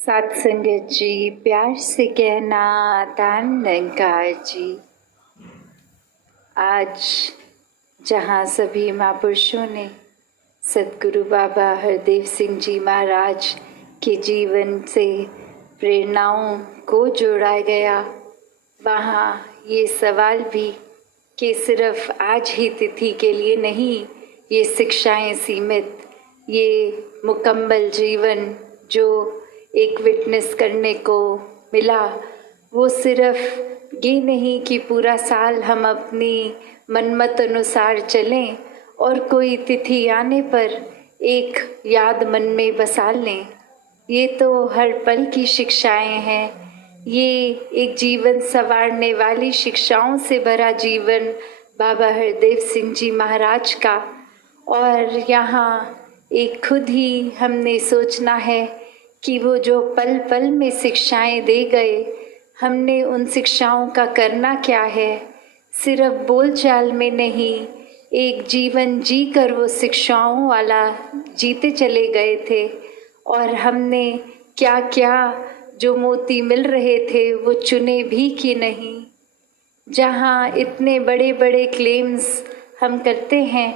सात संगत जी, प्यार से कहना दान निरंकार जी। आज जहाँ सभी महापुरुषों ने सदगुरु बाबा हरदेव सिंह जी महाराज के जीवन से प्रेरणाओं को जोड़ा गया, वहाँ ये सवाल भी कि सिर्फ आज ही तिथि के लिए नहीं, ये शिक्षाएं सीमित, ये मुकम्मल जीवन जो एक विटनेस करने को मिला, वो सिर्फ ये नहीं कि पूरा साल हम अपनी मनमत अनुसार चलें और कोई तिथि आने पर एक याद मन में बसा लें। ये तो हर पल की शिक्षाएं हैं। ये एक जीवन संवारने वाली शिक्षाओं से भरा जीवन बाबा हरदेव सिंह जी महाराज का। और यहाँ एक खुद ही हमने सोचना है कि वो जो पल पल में शिक्षाएं दे गए, हमने उन शिक्षाओं का करना क्या है। सिर्फ बोलचाल में नहीं, एक जीवन जी कर वो शिक्षाओं वाला जीते चले गए थे। और हमने क्या क्या जो मोती मिल रहे थे वो चुने भी कि नहीं। जहाँ इतने बड़े बड़े क्लेम्स हम करते हैं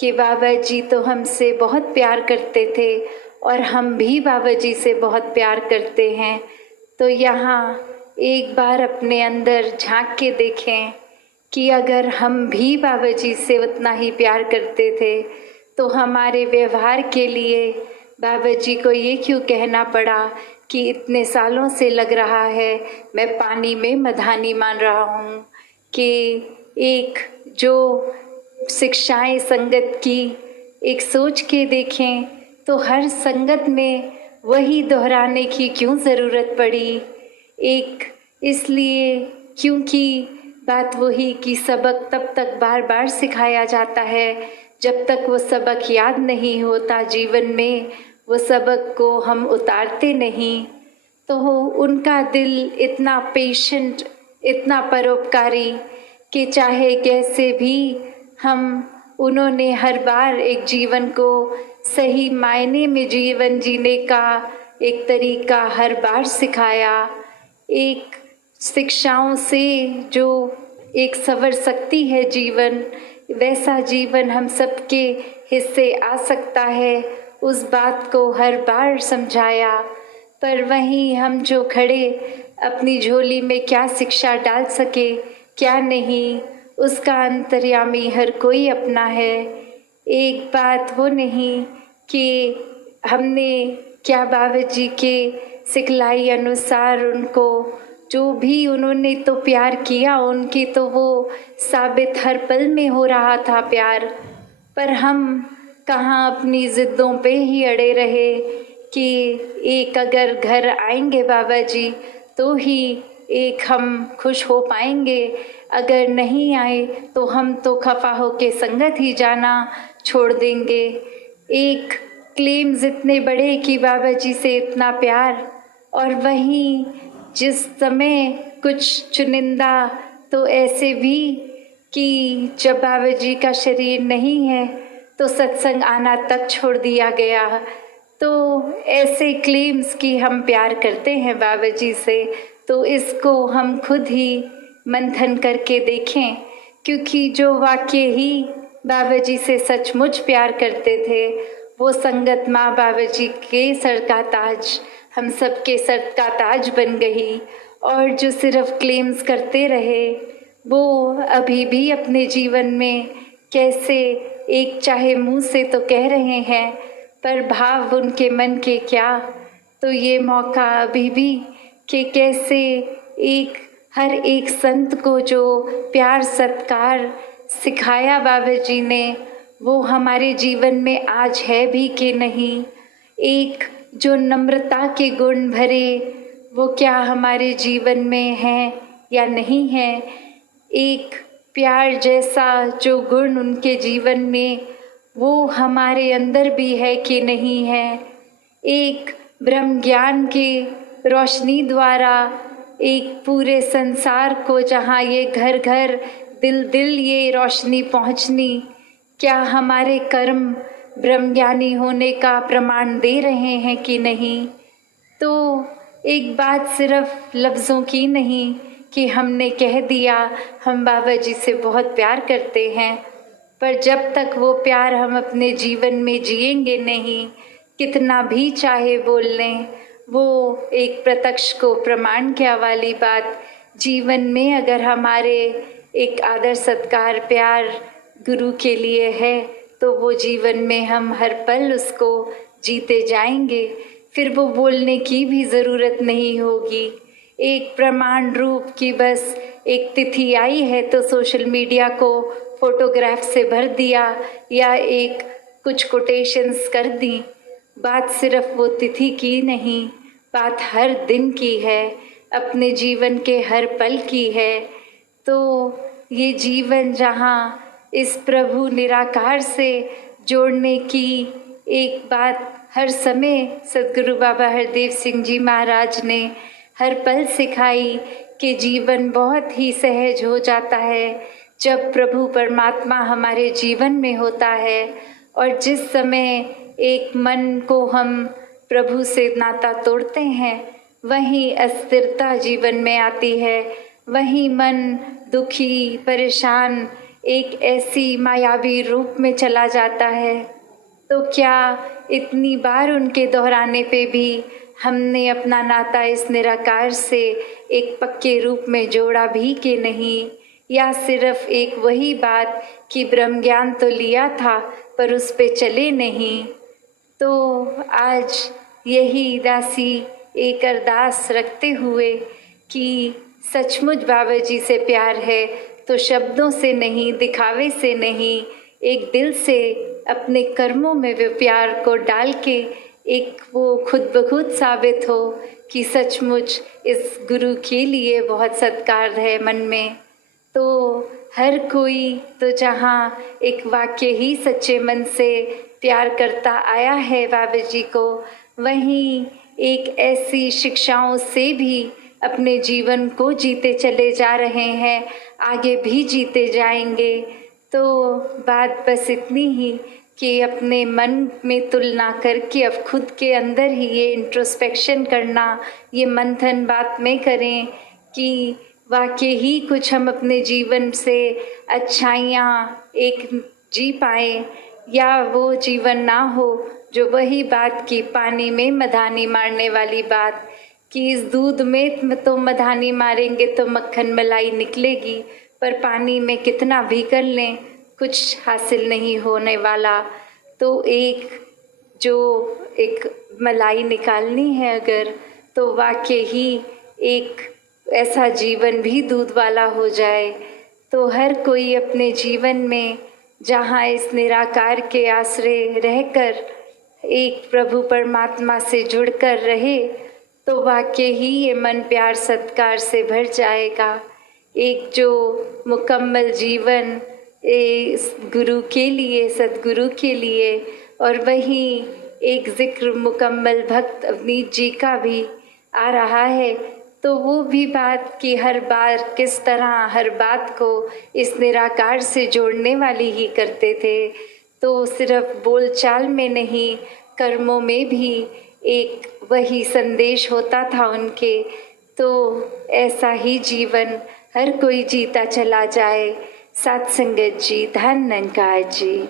कि बाबा जी तो हमसे बहुत प्यार करते थे और हम भी बाबा जी से बहुत प्यार करते हैं, तो यहाँ एक बार अपने अंदर झांक के देखें कि अगर हम भी बाबा जी से उतना ही प्यार करते थे तो हमारे व्यवहार के लिए बाबा जी को ये क्यों कहना पड़ा कि इतने सालों से लग रहा है मैं पानी में मधानी मान रहा हूँ। कि एक जो शिक्षाएं संगत की एक सोच के देखें तो हर संगत में वही दोहराने की क्यों ज़रूरत पड़ी। एक इसलिए क्योंकि बात वही कि सबक तब तक बार बार सिखाया जाता है जब तक वो सबक याद नहीं होता, जीवन में वो सबक को हम उतारते नहीं। तो उनका दिल इतना पेशेंट, इतना परोपकारी कि चाहे कैसे भी हम, उन्होंने हर बार एक जीवन को सही मायने में जीवन जीने का एक तरीका हर बार सिखाया। एक शिक्षाओं से जो एक संवर सकती है जीवन, वैसा जीवन हम सबके हिस्से आ सकता है, उस बात को हर बार समझाया। पर वहीं हम जो खड़े अपनी झोली में क्या शिक्षा डाल सके क्या नहीं, उसका अंतर्यामी हर कोई अपना है। एक बात वो नहीं कि हमने क्या बाबा जी के सिखलाई अनुसार उनको जो भी उन्होंने तो प्यार किया, उनकी तो वो साबित हर पल में हो रहा था प्यार। पर हम कहाँ अपनी ज़िद्दों पे ही अड़े रहे कि एक अगर घर आएंगे बाबा जी तो ही एक हम खुश हो पाएंगे, अगर नहीं आए तो हम तो खफा होके संगत ही जाना छोड़ देंगे। एक क्लेम्स इतने बड़े कि बाबा जी से इतना प्यार, और वहीं जिस समय कुछ चुनिंदा तो ऐसे भी कि जब बाबा जी का शरीर नहीं है तो सत्संग आना तक छोड़ दिया गया। तो ऐसे क्लेम्स कि हम प्यार करते हैं बाबा जी से, तो इसको हम खुद ही मंथन करके देखें। क्योंकि जो वाक्य ही बाबा जी से सचमुच प्यार करते थे, वो संगत माँ बाबा जी के सर का ताज हम सब के सर का ताज बन गई। और जो सिर्फ क्लेम्स करते रहे, वो अभी भी अपने जीवन में कैसे एक चाहे मुंह से तो कह रहे हैं पर भाव उनके मन के क्या। तो ये मौका अभी भी कि कैसे एक हर एक संत को जो प्यार सत्कार सिखाया बाबा जी ने, वो हमारे जीवन में आज है भी कि नहीं। एक जो नम्रता के गुण भरे, वो क्या हमारे जीवन में है या नहीं है। एक प्यार जैसा जो गुण उनके जीवन में, वो हमारे अंदर भी है कि नहीं है। एक ब्रह्म ज्ञान के रोशनी द्वारा एक पूरे संसार को जहाँ ये घर घर दिल दिल ये रोशनी पहुँचनी, क्या हमारे कर्म ब्रह्मज्ञानी होने का प्रमाण दे रहे हैं कि नहीं। तो एक बात सिर्फ लफ्ज़ों की नहीं कि हमने कह दिया हम बाबा जी से बहुत प्यार करते हैं, पर जब तक वो प्यार हम अपने जीवन में जिएंगे नहीं, कितना भी चाहे बोल लें, वो एक प्रत्यक्ष को प्रमाण क्या वाली बात जीवन में अगर हमारे एक आदर सत्कार प्यार गुरु के लिए है तो वो जीवन में हम हर पल उसको जीते जाएंगे। फिर वो बोलने की भी ज़रूरत नहीं होगी। एक प्रमाण रूप की बस एक तिथि आई है तो सोशल मीडिया को फोटोग्राफ से भर दिया या एक कुछ कोटेशंस कर दी। बात सिर्फ वो तिथि की नहीं, बात हर दिन की है, अपने जीवन के हर पल की है। तो ये जीवन जहाँ इस प्रभु निराकार से जोड़ने की एक बात हर समय सद्गुरु बाबा हरदेव सिंह जी महाराज ने हर पल सिखाई कि जीवन बहुत ही सहज हो जाता है जब प्रभु परमात्मा हमारे जीवन में होता है। और जिस समय एक मन को हम प्रभु से नाता तोड़ते हैं वहीं अस्थिरता जीवन में आती है, वहीं मन दुखी परेशान एक ऐसी मायावी रूप में चला जाता है। तो क्या इतनी बार उनके दोहराने पे भी हमने अपना नाता इस निराकार से एक पक्के रूप में जोड़ा भी कि नहीं, या सिर्फ एक वही बात कि ब्रह्म ज्ञान तो लिया था पर उस पे चले नहीं। तो आज यही दासी एक अरदास रखते हुए कि सचमुच बाबा जी से प्यार है तो शब्दों से नहीं, दिखावे से नहीं, एक दिल से अपने कर्मों में वे प्यार को डाल के एक वो खुद ब खुद साबित हो कि सचमुच इस गुरु के लिए बहुत सत्कार है मन में। तो हर कोई तो जहाँ एक वाक्य ही सच्चे मन से प्यार करता आया है बाबा जी को, वहीं एक ऐसी शिक्षाओं से भी अपने जीवन को जीते चले जा रहे हैं, आगे भी जीते जाएंगे। तो बात बस इतनी ही कि अपने मन में तुलना करके अब खुद के अंदर ही ये इंट्रोस्पेक्शन करना, ये मंथन बात में करें कि वाकई ही कुछ हम अपने जीवन से अच्छाइयाँ एक जी पाएँ, या वो जीवन ना हो जो वही बात की पानी में मधानी मारने वाली बात कि इस दूध में तो मधानी मारेंगे तो मक्खन मलाई निकलेगी, पर पानी में कितना भी कर लें कुछ हासिल नहीं होने वाला। तो एक जो एक मलाई निकालनी है अगर, तो वाकई ही एक ऐसा जीवन भी दूध वाला हो जाए। तो हर कोई अपने जीवन में जहाँ इस निराकार के आश्रय रहकर एक प्रभु परमात्मा से जुड़कर रहे तो वाकई ही ये मन प्यार सत्कार से भर जाएगा। एक जो मुकम्मल जीवन इस गुरु के लिए, सद्गुरु के लिए, और वहीं एक जिक्र मुकम्मल भक्त अवनीत जी का भी आ रहा है। तो वो भी बात कि हर बार किस तरह हर बात को इस निराकार से जोड़ने वाली ही करते थे। तो सिर्फ बोलचाल में नहीं, कर्मों में भी एक वही संदेश होता था उनके। तो ऐसा ही जीवन हर कोई जीता चला जाए। सत्संगत जी, धन निरंकार जी।